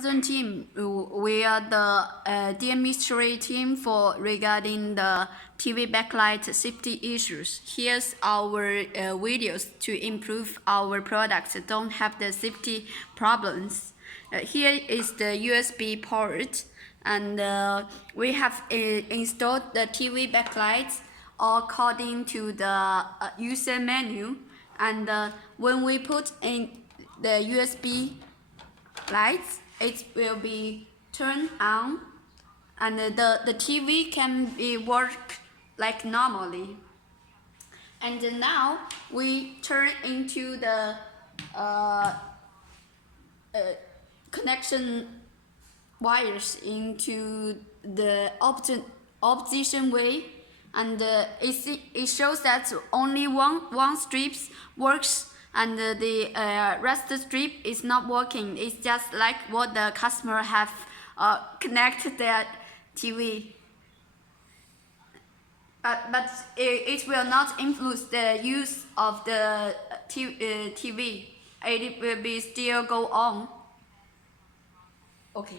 Team, we are the demonstrate team for regarding the TV backlight safety issues. Here's our videos to improve our products don't have the safety problems. Here is the USB port, and we have installed the TV backlights according to the user menu. And when we put in the USB lights, it will be turned on, and the TV can be work like normally. And now we turn into the connection wires into the opposition way, and it shows that only one strip works, and the rest strip is not working. It's just like what the customer have connected that TV. But it will not influence the use of the TV. It will be still go on. Okay.